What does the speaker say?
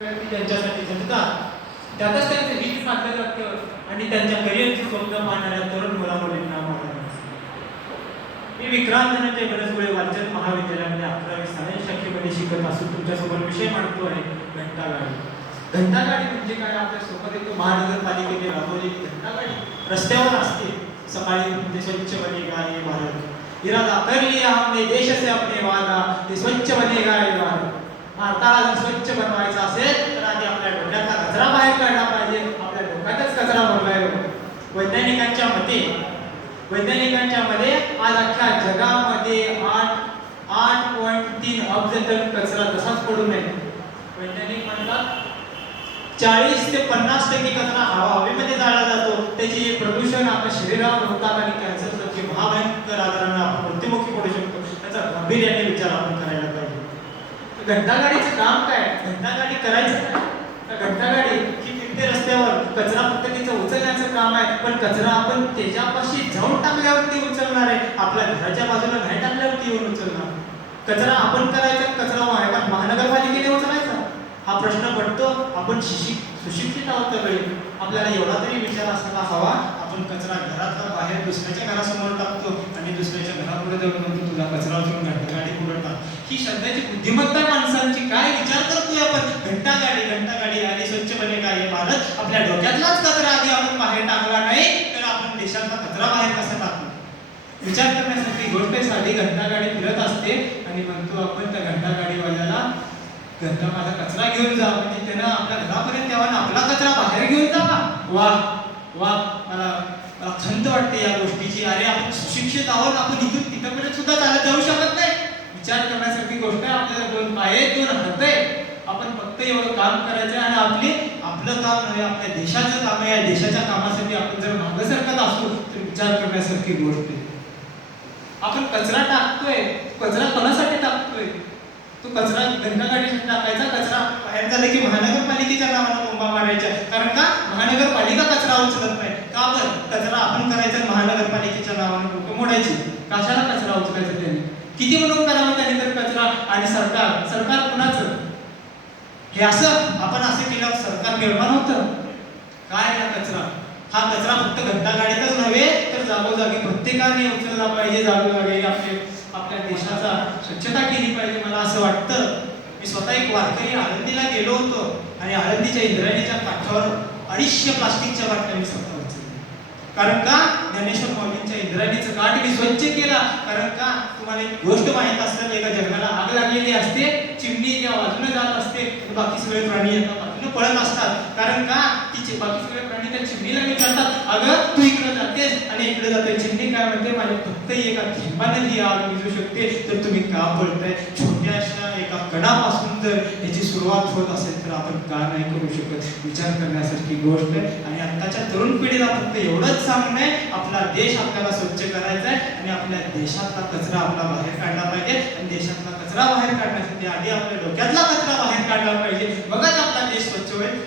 ज्यांच्यासाठी झटतात त्यातच त्यांचे हित साधलं जातं आणि त्यांच्या करिअरची स्वप्न पाहणाऱ्या तरुण मुला-मुलींना मी विक्रांत धनंजय बनसोडे वालचंद महाविद्यालयामध्ये 11वी सायन्स शाखेमध्ये शिकत असून तुमच्यासोबत विषय मांडतो आहे घंटागाडी. घंटागाडी म्हणजे काय? आपल्यासोबत येतो महानगरपालिकेने राबवलेली घंटागाडी रस्त्यावर असते. सकाळी म्हणजे स्वच्छ बनेगा ये भारत, इरादा कर लिया हमने देश से अपने वादा, ये स्वच्छ बनेगा ये भारत. भारताला जर स्वच्छ बनवायचं असेल तर आधी आपल्या डोक्यातला कचरा बाहेर काढला पाहिजे. आपल्या डोक्यातच कचरा भरलाय. वैज्ञानिकांच्या मध्ये आज अख्ख्या जगामध्ये 8.3 अब्ज टन कचरा तसाच पडून आहे. वैज्ञानिक म्हणतात 40 ते 50% कचरा हवेमध्ये जाळला जातो. त्याची जे प्रदूषण आपल्या शरीरावर होतात आणि कॅन्सरसारखे महाभयंकर आजारांना आपण मृत्युमुखी पडू शकतो. त्याचा गांभीर्याने विचार आपण करायला पाहिजे. घंटागाडीचं काम काय? घंटागाडी करायचं काय? घंटागाडी ही फिरते रस्त्यावर कचरा फक्त तिचं उचलण्याचं काम आहे. पण कचरा आपण त्याच्यापाशी जाऊन टाकल्यावरती उचलणार आहे. आपल्या घराच्या बाजूला नाही टाकल्यावरती येऊन उचलणार. कचरा आपण करायचा, कचरा महानगरपालिकेने उचलायचा? हा प्रश्न पडतो. आपण सुशिक्षित आहोत सगळे. आपल्याला एवढा तरी विचार असायला हवा. आपण कचरा घरातला बाहेर दुसऱ्याच्या घरासमोर टाकतो आणि दुसऱ्याच्या घरापुढे जाऊन म्हणतो तुझा कचरा उचलून घंटागाडी पुढे टाक. ही शब्दाची बुद्धिमत्ता माणसांची. काय विचार करतोय आपण? घंटागाडी आणि स्वच्छ बनेगा ये भारत. आपल्या डोक्यातलाच कचरा आधी आपण बाहेर टाकला नाही तर आपण देशातला कचरा बाहेर कसा टाकू? विचार करण्यासाठी गोष्ट आहे. साधी घंटागाडी फिरत असते आणि म्हणतो आपण त्या घंटागाडीवाल्याला घंटा माझा कचरा घेऊन जा. म्हणजे त्यानं आपल्या घरापर्यंत यावा ना आपला कचरा बाहेर घेऊन जावा. वा वा, मला खंत वाटते या गोष्टीची. अरे आपण सुशिक्षित आहोत. आपण इथून तिथपर्यंत सुद्धा चालत जाऊ शकत नाही. विचार करण्यासारखी गोष्ट आहे. आपल्याला 2 पाय 2 हात आहे. आपण फक्त एवढं काम करायचं आणि आपलं काम नव्हे, आपल्या देशाचं काम आहे. या देशाच्या कामासाठी आपण जर मागं सरकत असू तर विचार करण्यासारखी गोष्ट आहे. आपण कचरा टाकतोय. कचरा कोणासाठी टाकतोय? तो कचरा घंटागाडीसाठी टाकायचा. कचरा बाहेर झाला की महानगरपालिकेच्या नावानं बोंबा मारायच्या. कारण का? महानगरपालिका कचरा उचलत नाही. का बरं? कचरा आपण करायचा, महानगरपालिकेच्या नावानं लोक मोडायची. कशाला कचरा उचलायचा त्यांनी? किती म्हणून करावं त्यांनी तर कचरा? आणि सरकार कुणाचं? हे असं आपण असं केल्यावर सरकार निर्माण होतं काय? हा कचरा फक्त घंटागाडीतच नव्हे तर जागोजागी प्रत्येकाने उचलला पाहिजे. जागोजागी आपल्या देशाचा स्वच्छता केली पाहिजे. मला असं वाटतं. मी स्वतः एक वारकरी आळंदीला गेलो होतो आणि आळंदीच्या इंद्रायणीच्या काठावर 250 प्लास्टिकच्या बाटल्या मी स्वतः उचलल्या. कारण का? ज्ञानेश्वर माऊलींच्या इंद्रायणीचं काठ मी स्वच्छ केला. कारण का? तुम्हाला एक गोष्ट माहित असेल, एका जंगलाला आग लागलेली असते. चिमणी या बाजूने जात असते, बाकी सगळे प्राणी एका बाजूने पळत असतात. कारण का? बाकी सगळे प्राणी त्या चिमणीला विचारतात, अगं तू इकडे जातेस आणि इकडे जाते. चिमणी काय म्हणते? माझ्या फक्त एका थेंबाने ही आग विझू शकते, तर तुम्ही का पळताय? छोट्याशा एका कणापासून जर याची सुरुवात होत असेल तर आपण का नाही करू शकत? विचार करण्यासारखी गोष्ट आहे. आणि आत्ताच्या तरुण पिढीला फक्त एवढंच सांगणं आहे, आपला देश आपल्याला स्वच्छ करायचा आहे आणि आपल्या देशातला कचरा आपला बाहेर काढला पाहिजे. आणि देशातला कचरा बाहेर काढण्यासाठी आधी आपल्या डोक्यातला कचरा बाहेर काढला पाहिजे. बघाच आपला देश स्वच्छ होईल.